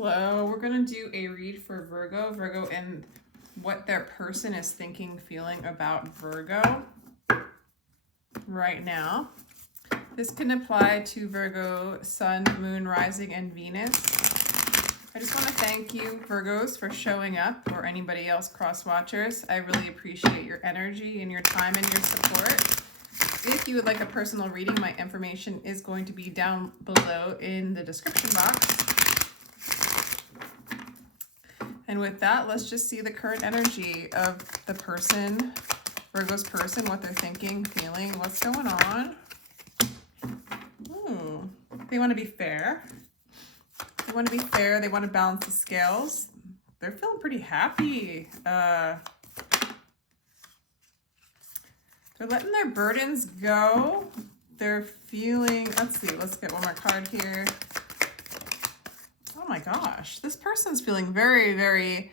Hello, we're going to do a read for Virgo, and what their person is thinking, feeling about Virgo right now. This can apply to Virgo, Sun, Moon, Rising, and Venus. I just want to thank you, Virgos, for showing up, or anybody else, cross-watchers. I really appreciate your energy and your time and your support. If you would like a personal reading, my information is going to be down below in the description box. And with that, let's just see the current energy of the person, Virgo's person, what they're thinking, feeling, what's going on. Ooh, they want to be fair. They want to be fair. They want to balance the scales. They're feeling pretty happy. They're letting their burdens go. They're feeling, let's see, let's get one more card here. Oh my gosh, this person's feeling very, very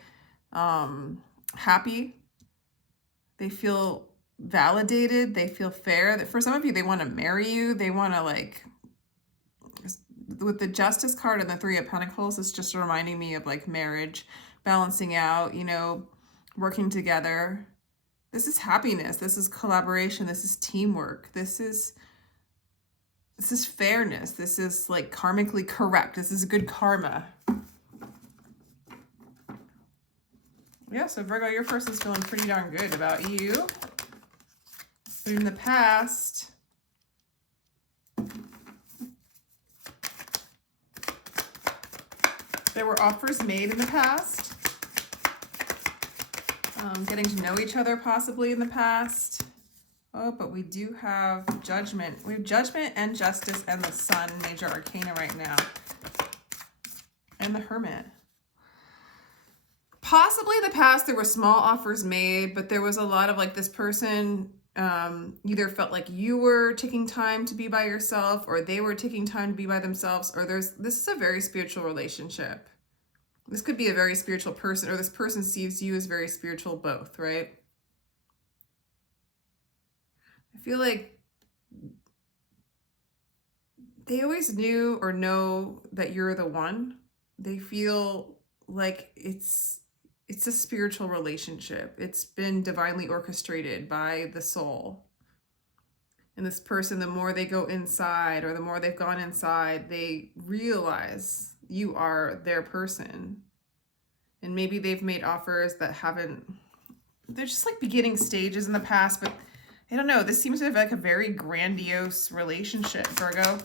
happy. They feel validated. They feel fair. For some of you, they want to marry you. They want to, like, with the Justice card and the Three of Pentacles, it's just reminding me of like marriage, balancing out, you know, working together. This is happiness. This is collaboration. This is teamwork. This is fairness. This is like karmically correct. This is good karma. Yeah, so Virgo, your person's feeling pretty darn good about you. But in the past, there were offers made in the past. Getting to know each other possibly in the past. Oh, but we do have Judgment. We have Judgment and Justice and the Sun, Major Arcana right now. And the Hermit. Possibly in the past there were small offers made, but there was a lot of like this person either felt like you were taking time to be by yourself, or they were taking time to be by themselves, or this is a very spiritual relationship. This could be a very spiritual person, or this person sees you as very spiritual, both, right? I feel like they always knew or know that you're the one. They feel like it's a spiritual relationship. It's been divinely orchestrated by the soul. And this person, the more they go inside, or the more they've gone inside, they realize you are their person. And maybe they've made offers that they're just like beginning stages in the past, but I don't know. This seems to have like a very grandiose relationship, Virgo.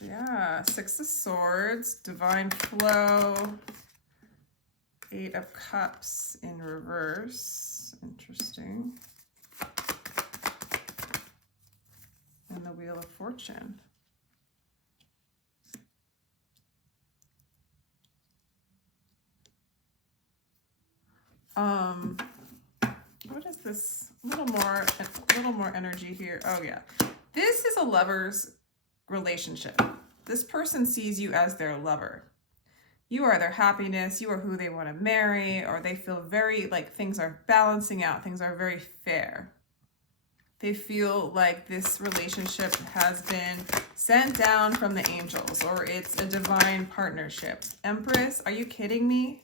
Yeah, Six of Swords, Divine Flow, Eight of Cups in reverse. Interesting. And the Wheel of Fortune. What is this? A little more energy here. Oh yeah. This is a lover's relationship. This person sees you as their lover. You are their happiness. You are who they want to marry, or they feel very like things are balancing out. Things are very fair. They feel like this relationship has been sent down from the angels, or it's a divine partnership. Empress, are you kidding me?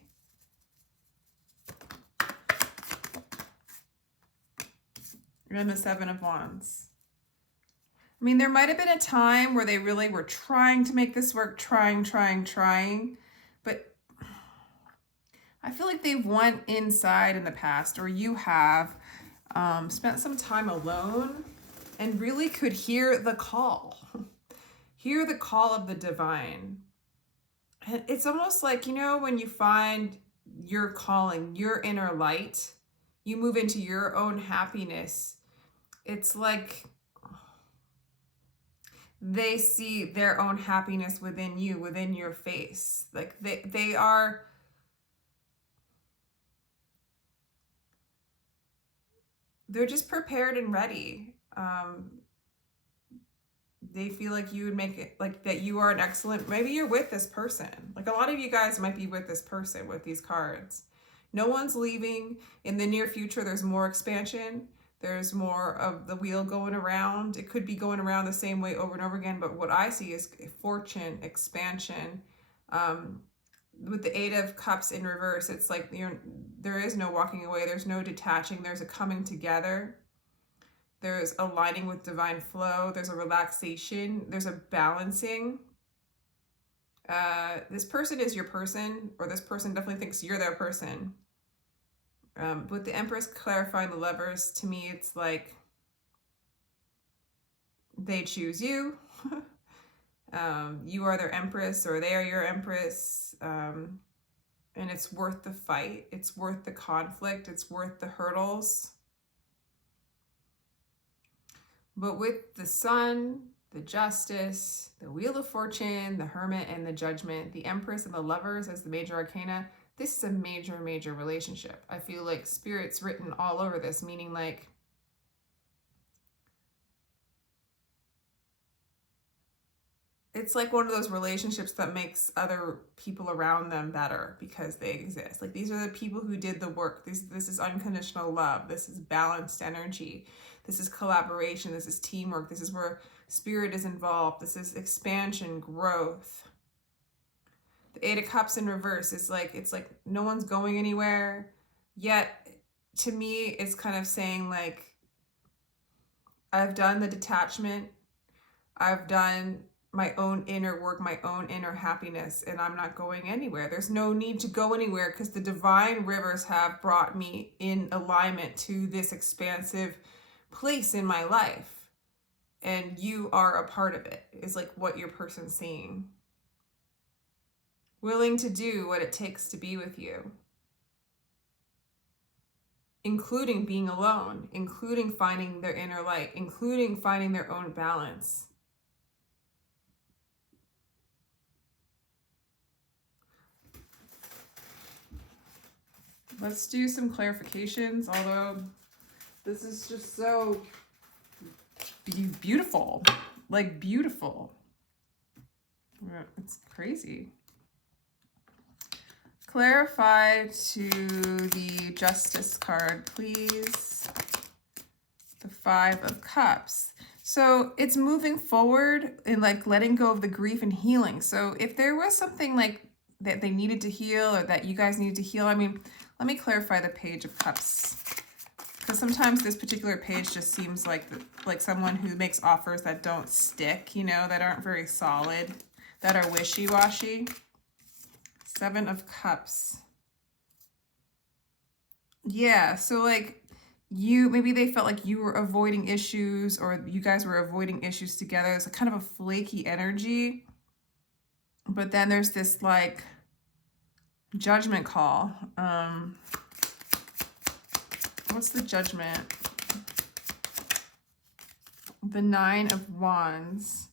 And the Seven of Wands. I mean, there might have been a time where they really were trying to make this work, trying, but I feel like they've went inside in the past, or you have spent some time alone and really could hear the call, hear the call of the divine. And it's almost like, you know, when you find your calling, your inner light, you move into your own happiness. It's like they see their own happiness within you, within your face. Like they're just prepared and ready. They feel like you would make it, like that you are an excellent, maybe you're with this person. Like a lot of you guys might be with this person with these cards. No one's leaving. In the near future, there's more expansion. There's more of the wheel going around. It could be going around the same way over and over again, but what I see is fortune, expansion. With the Eight of Cups in reverse, it's like there is no walking away. There's no detaching. There's a coming together. There's aligning with divine flow. There's a relaxation. There's a balancing. This person is your person, or this person definitely thinks you're their person. With the Empress clarifying the Lovers, to me, it's like they choose you. You are their Empress, or they are your Empress. And it's worth the fight. It's worth the conflict. It's worth the hurdles. But with the Sun, the Justice, the Wheel of Fortune, the Hermit, and the Judgment, the Empress and the Lovers as the major arcana, this is a major, major relationship. I feel like Spirit's written all over this, meaning like it's like one of those relationships that makes other people around them better because they exist. Like these are the people who did the work. This is unconditional love. This is balanced energy. This is collaboration. This is teamwork. This is where Spirit is involved. This is expansion, growth. The Eight of Cups in reverse is like, it's like no one's going anywhere. Yet, to me, it's kind of saying like, I've done the detachment. I've done my own inner work, my own inner happiness, and I'm not going anywhere. There's no need to go anywhere because the divine rivers have brought me in alignment to this expansive place in my life. And you are a part of it, is like what your person's seeing. Willing to do what it takes to be with you. Including being alone, including finding their inner light, including finding their own balance. Let's do some clarifications, although this is just so beautiful, like beautiful. It's crazy. Clarify to the Justice card, please. The Five of Cups. So it's moving forward and like letting go of the grief and healing. So if there was something like that they needed to heal or that you guys needed to heal, I mean, let me clarify the Page of Cups. Because sometimes this particular page just seems like someone who makes offers that don't stick, you know, that aren't very solid, that are wishy-washy. Seven of Cups. Yeah, so like maybe they felt like you were avoiding issues or you guys were avoiding issues together. It's a kind of a flaky energy. But then there's this like judgment call. What's the judgment? The Nine of Wands.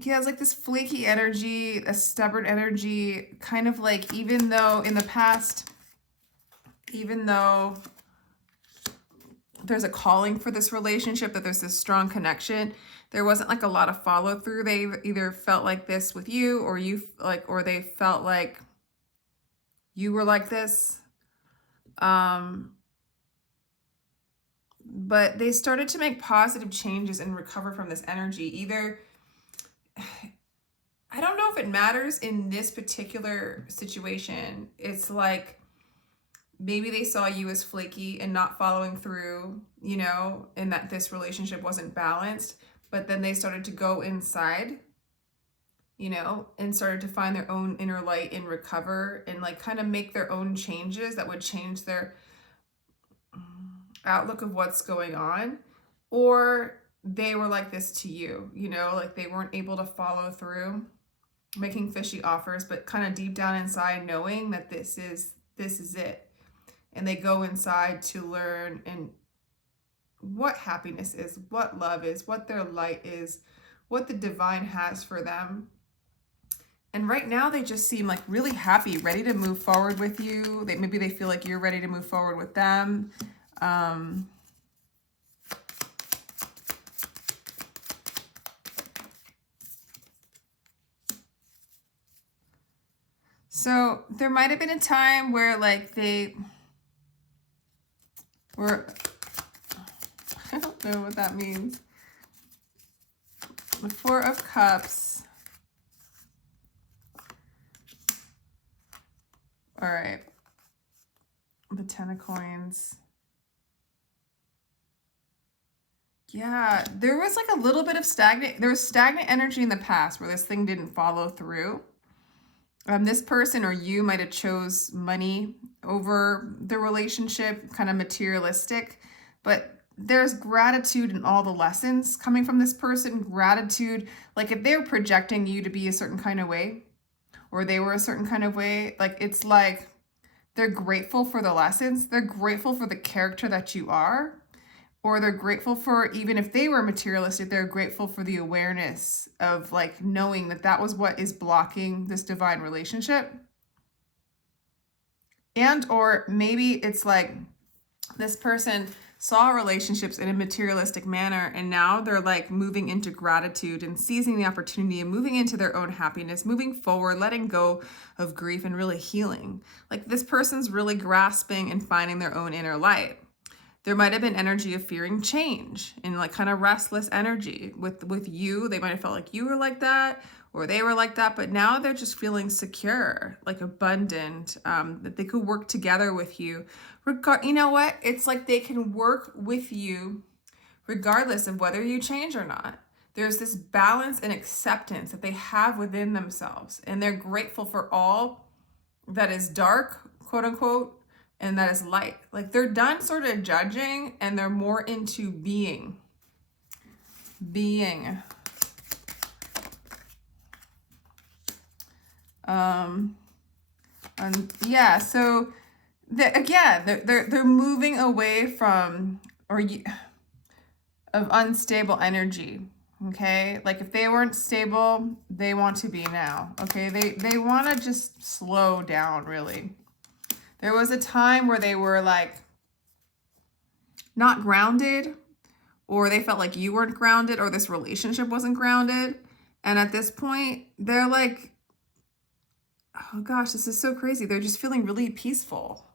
He has like this flaky energy, a stubborn energy, kind of like even though in the past, even though there's a calling for this relationship, that there's this strong connection, there wasn't like a lot of follow through. They either felt like this with you or you like, or they felt like you were like this. But they started to make positive changes and recover from this energy. Either, I don't know if it matters in this particular situation. It's like maybe they saw you as flaky and not following through, you know, and that this relationship wasn't balanced. But then they started to go inside, you know, and started to find their own inner light and recover and like kind of make their own changes that would change their outlook of what's going on. Or they were like this to you, you know, like they weren't able to follow through, making fishy offers, but kind of deep down inside knowing that this is it. And they go inside to learn and what happiness is, what love is, what their light is, what the divine has for them. And right now they just seem like really happy, ready to move forward with you. Maybe they feel like you're ready to move forward with them. So there might have been a time where like they We're, I don't know what that means. The Four of Cups. All right. The Ten of Coins. Yeah, there was like a little bit of there was stagnant energy in the past where this thing didn't follow through. This person or you might have chose money over the relationship, kind of materialistic, but there's gratitude in all the lessons coming from this person. Gratitude, like if they're projecting you to be a certain kind of way, or they were a certain kind of way, like it's like they're grateful for the lessons. They're grateful for the character that you are. Or they're grateful for, even if they were materialistic, they're grateful for the awareness of like knowing that that was what is blocking this divine relationship. And or maybe it's like this person saw relationships in a materialistic manner and now they're like moving into gratitude and seizing the opportunity and moving into their own happiness, moving forward, letting go of grief and really healing. Like this person's really grasping and finding their own inner light. There might have been energy of fearing change and like kind of restless energy with you. They might have felt like you were like that or they were like that, but now they're just feeling secure, like abundant, that they could work together with you. You know what? It's like they can work with you regardless of whether you change or not. There's this balance and acceptance that they have within themselves, and they're grateful for all that is dark, quote unquote, and that is light. Like they're done sort of judging and they're more into being. And yeah, so again, they're moving away from of unstable energy. Okay, like if they weren't stable, they want to be now. Okay, they want to just slow down, really. There was a time where they were like not grounded, or they felt like you weren't grounded, or this relationship wasn't grounded. And at this point, they're like, oh gosh, this is so crazy. They're just feeling really peaceful.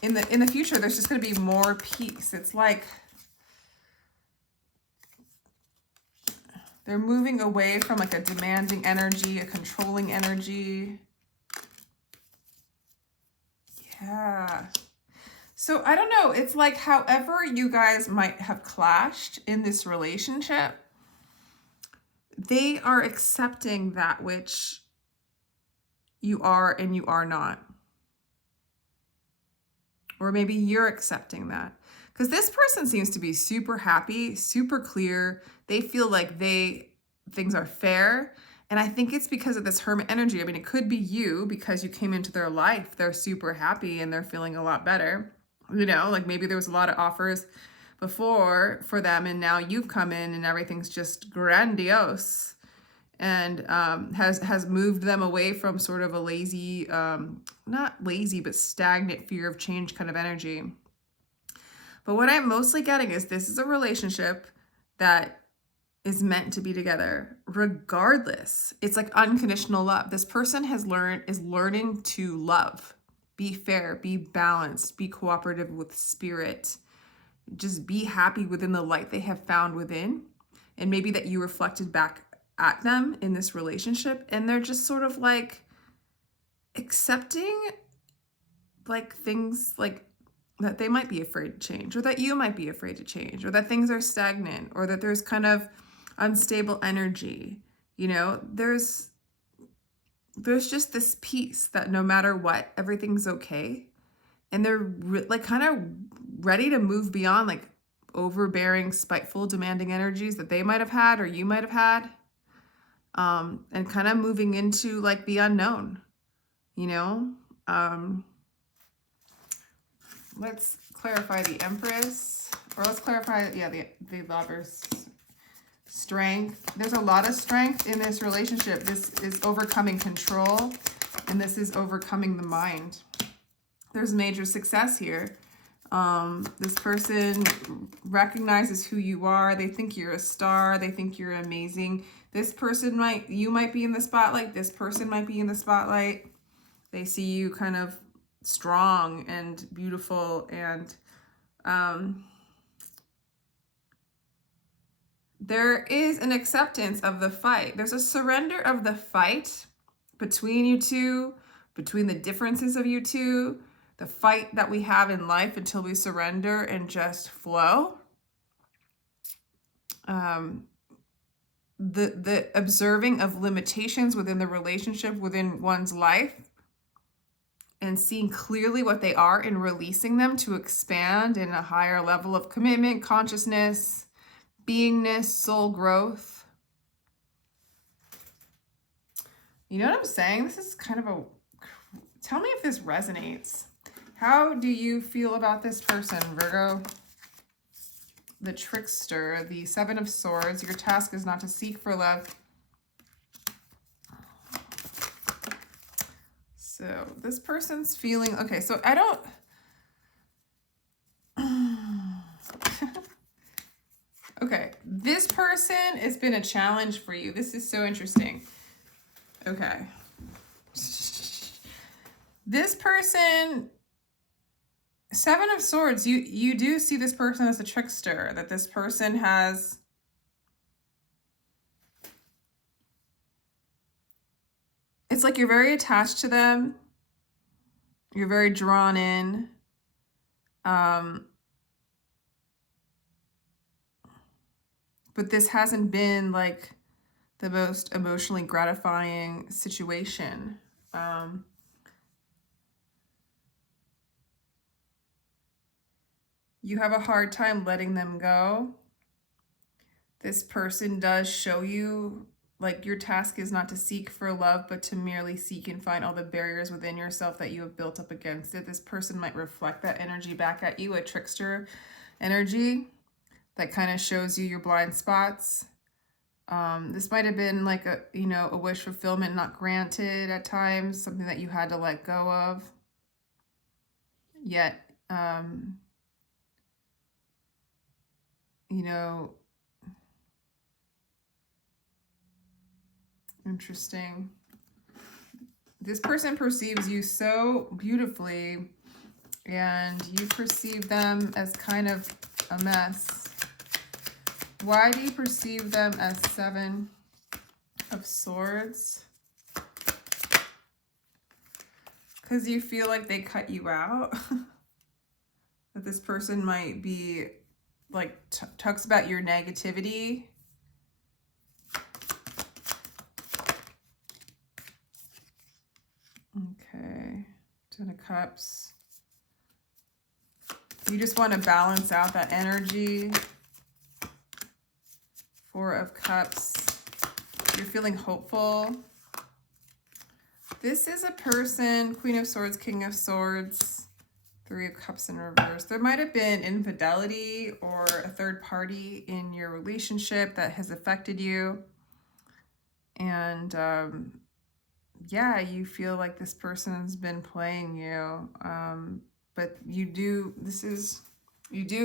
In the future, there's just going to be more peace. It's like they're moving away from like a demanding energy, a controlling energy. Yeah. So I don't know. It's like however you guys might have clashed in this relationship, they are accepting that which you are and you are not. Or maybe you're accepting that. Because this person seems to be super happy, super clear. They feel like things are fair. And I think it's because of this hermit energy. I mean, it could be you because you came into their life. They're super happy and they're feeling a lot better. You know, like maybe there was a lot of offers before for them and now you've come in and everything's just grandiose and has moved them away from sort of a lazy, not lazy, but stagnant fear of change kind of energy. But what I'm mostly getting is this is a relationship that is meant to be together regardless. It's like unconditional love. This person is learning to love, be fair, be balanced, be cooperative with spirit, just be happy within the light they have found within. And maybe that you reflected back at them in this relationship, and they're just sort of like accepting like things like that they might be afraid to change, or that you might be afraid to change, or that things are stagnant, or that there's kind of unstable energy. You know, there's just this peace that no matter what, everything's okay. And they're like kind of ready to move beyond like overbearing, spiteful, demanding energies that they might have had or you might have had. And kind of moving into like the unknown, you know? Let's clarify the Empress, or let's clarify, yeah, the Lovers. Strength. There's a lot of strength in this relationship. This is overcoming control, and this is overcoming the mind. There's major success here. This person recognizes who you are. They think you're a star. They think you're amazing. This person you might be in the spotlight. This person might be in the spotlight. They see you kind of strong and beautiful and There is an acceptance of the fight. There's a surrender of the fight between you two, between the differences of you two, the fight that we have in life until we surrender and just flow. The observing of limitations within the relationship, within one's life, and seeing clearly what they are and releasing them to expand in a higher level of commitment, consciousness, beingness, soul growth. You know what I'm saying? This is kind of a... Tell me if this resonates. How do you feel about this person, Virgo? The trickster, the Seven of Swords. Your task is not to seek for love. So this person's feeling... Okay, so I don't... Okay, this person, it's been a challenge for you. This is so interesting. Okay. This person, Seven of Swords, you do see this person as a trickster, that this person has... It's like you're very attached to them. You're very drawn in. But this hasn't been like the most emotionally gratifying situation. You have a hard time letting them go. This person does show you, like, your task is not to seek for love, but to merely seek and find all the barriers within yourself that you have built up against it. This person might reflect that energy back at you, a trickster energy that kind of shows you your blind spots. This might have been like a, you know, a wish fulfillment not granted at times, something that you had to let go of. Yet, you know, interesting. This person perceives you so beautifully, and you perceive them as kind of a mess. Why do you perceive them as Seven of Swords? Because you feel like they cut you out. That this person might be like talks about your negativity. Okay, Ten of Cups. You just want to balance out that energy. Four of Cups. You're feeling hopeful. This is a person, Queen of Swords, King of Swords, Three of Cups in reverse. There might have been infidelity or a third party in your relationship that has affected you. And yeah, you feel like this person's been playing you. But you do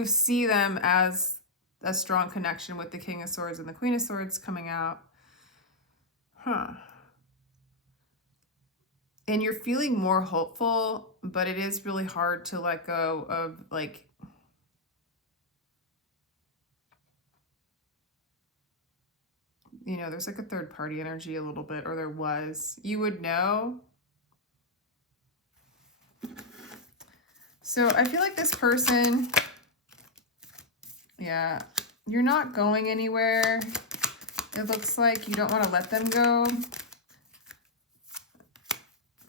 see them as a strong connection with the King of Swords and the Queen of Swords coming out. And you're feeling more hopeful, but it is really hard to let go of, like, you know, there's like a third party energy a little bit, or there was. You would know. So I feel like this person, yeah, you're not going anywhere. It looks like you don't want to let them go.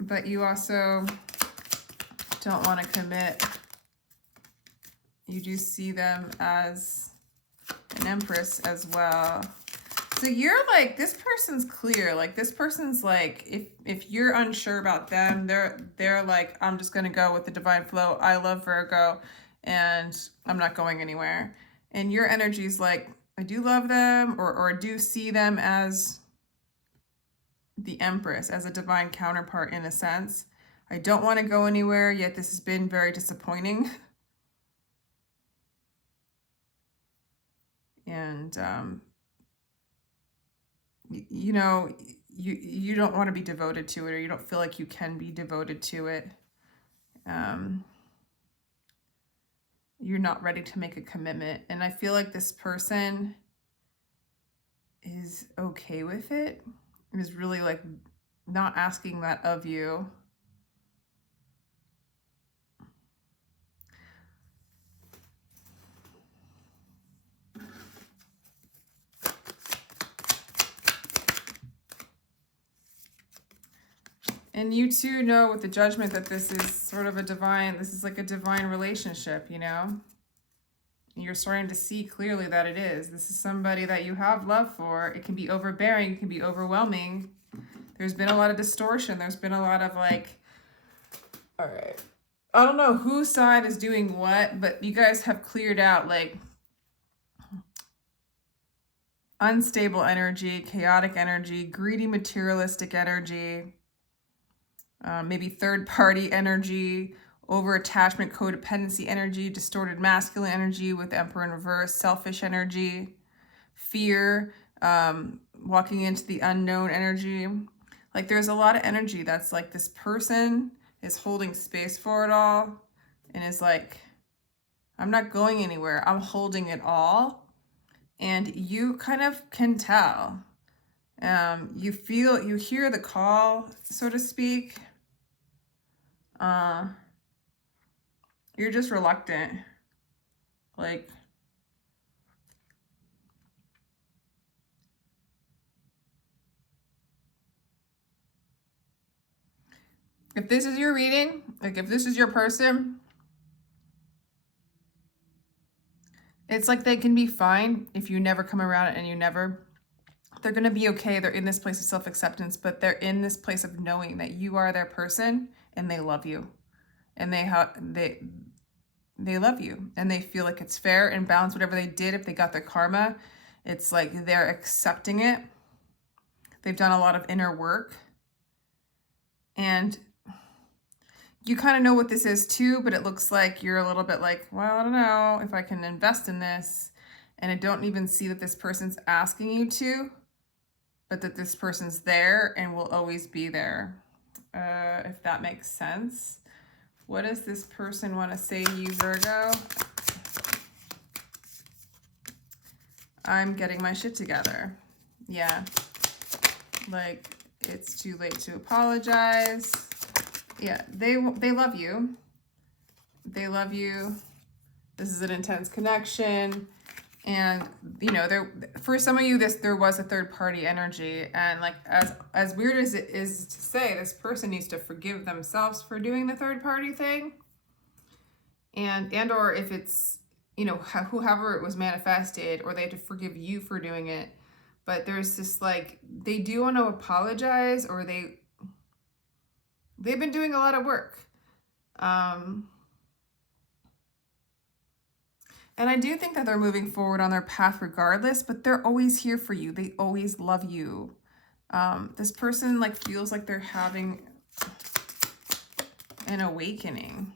But you also don't want to commit. You do see them as an Empress as well. So you're like, this person's clear. Like, this person's like, if you're unsure about them, they're like, I'm just going to go with the divine flow. I love Virgo and I'm not going anywhere. And your energy is like, I do love them, or do see them as the Empress, as a divine counterpart in a sense. I don't want to go anywhere, yet this has been very disappointing. And, you know, you don't want to be devoted to it, or you don't feel like you can be devoted to it. you're not ready to make a commitment. And I feel like this person is okay with it, is really like not asking that of you. And you too know with the Judgment that this is sort of a divine, this is like a divine relationship, you know? You're starting to see clearly that it is. This is somebody that you have love for. It can be overbearing, it can be overwhelming. There's been a lot of distortion. There's been a lot of like, all right, I don't know whose side is doing what, but you guys have cleared out like unstable energy, chaotic energy, greedy materialistic energy, maybe third-party energy, over-attachment, codependency energy, distorted masculine energy with Emperor in reverse, selfish energy, fear, walking into the unknown energy. Like there's a lot of energy that's like this person is holding space for it all and is like, I'm not going anywhere. I'm holding it all. And you kind of can tell. You hear the call, so to speak. You're just reluctant. Like, if this is your reading, like if this is your person, it's like they can be fine if you never come around it and you never, they're going to be okay. They're in this place of self-acceptance, but they're in this place of knowing that you are their person and they love you. And they love you and they feel like it's fair and balanced. Whatever they did, if they got their karma, it's like they're accepting it. They've done a lot of inner work. And you kind of know what this is too, but it looks like you're a little bit like, well, I don't know if I can invest in this. And I don't even see that this person's asking you to, but that this person's there and will always be there. If that makes sense. What does this person want to say to you, Virgo? I'm getting my shit together. Yeah. Like, it's too late to apologize. Yeah, they love you. They love you. This is an intense connection. And, you know, for some of you, there was a third-party energy. And, like, as weird as it is to say, this person needs to forgive themselves for doing the third-party thing. And or if it's, you know, whoever it was manifested, or they have to forgive you for doing it. But there's this, like, they do want to apologize, or they've been doing a lot of work. And I do think that they're moving forward on their path regardless, but they're always here for you. They always love you. This person like feels like they're having an awakening.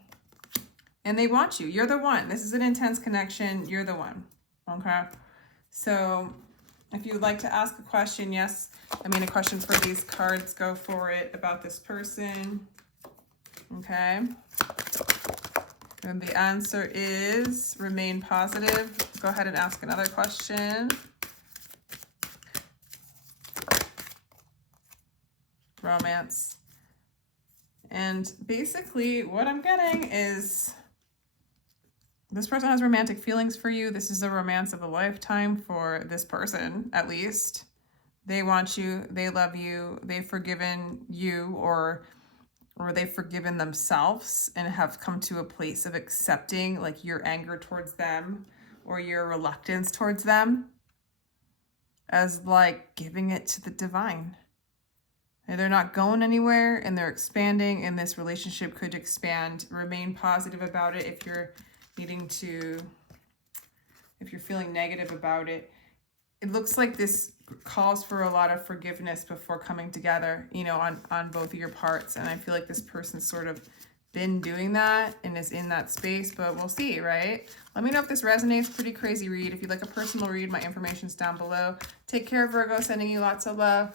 And they want you. You're the one. This is an intense connection. You're the one. Okay? So if you would like to ask a question, yes. I mean, a question for these cards, go for it, about this person. Okay? And the answer is remain positive. Go ahead and ask another question. Romance. And basically what I'm getting is this person has romantic feelings for you. This is a romance of a lifetime for this person, at least. They want you. They love you. They've forgiven you, or they've forgiven themselves and have come to a place of accepting like your anger towards them or your reluctance towards them as like giving it to the divine. And they're not going anywhere and they're expanding, and this relationship could expand. Remain positive about it if you're feeling negative about it. It looks like this calls for a lot of forgiveness before coming together, you know, on both of your parts. And I feel like this person's sort of been doing that and is in that space, but we'll see, right? Let me know if this resonates. Pretty crazy read. If you'd like a personal read, my information's down below. Take care, Virgo. Sending you lots of love.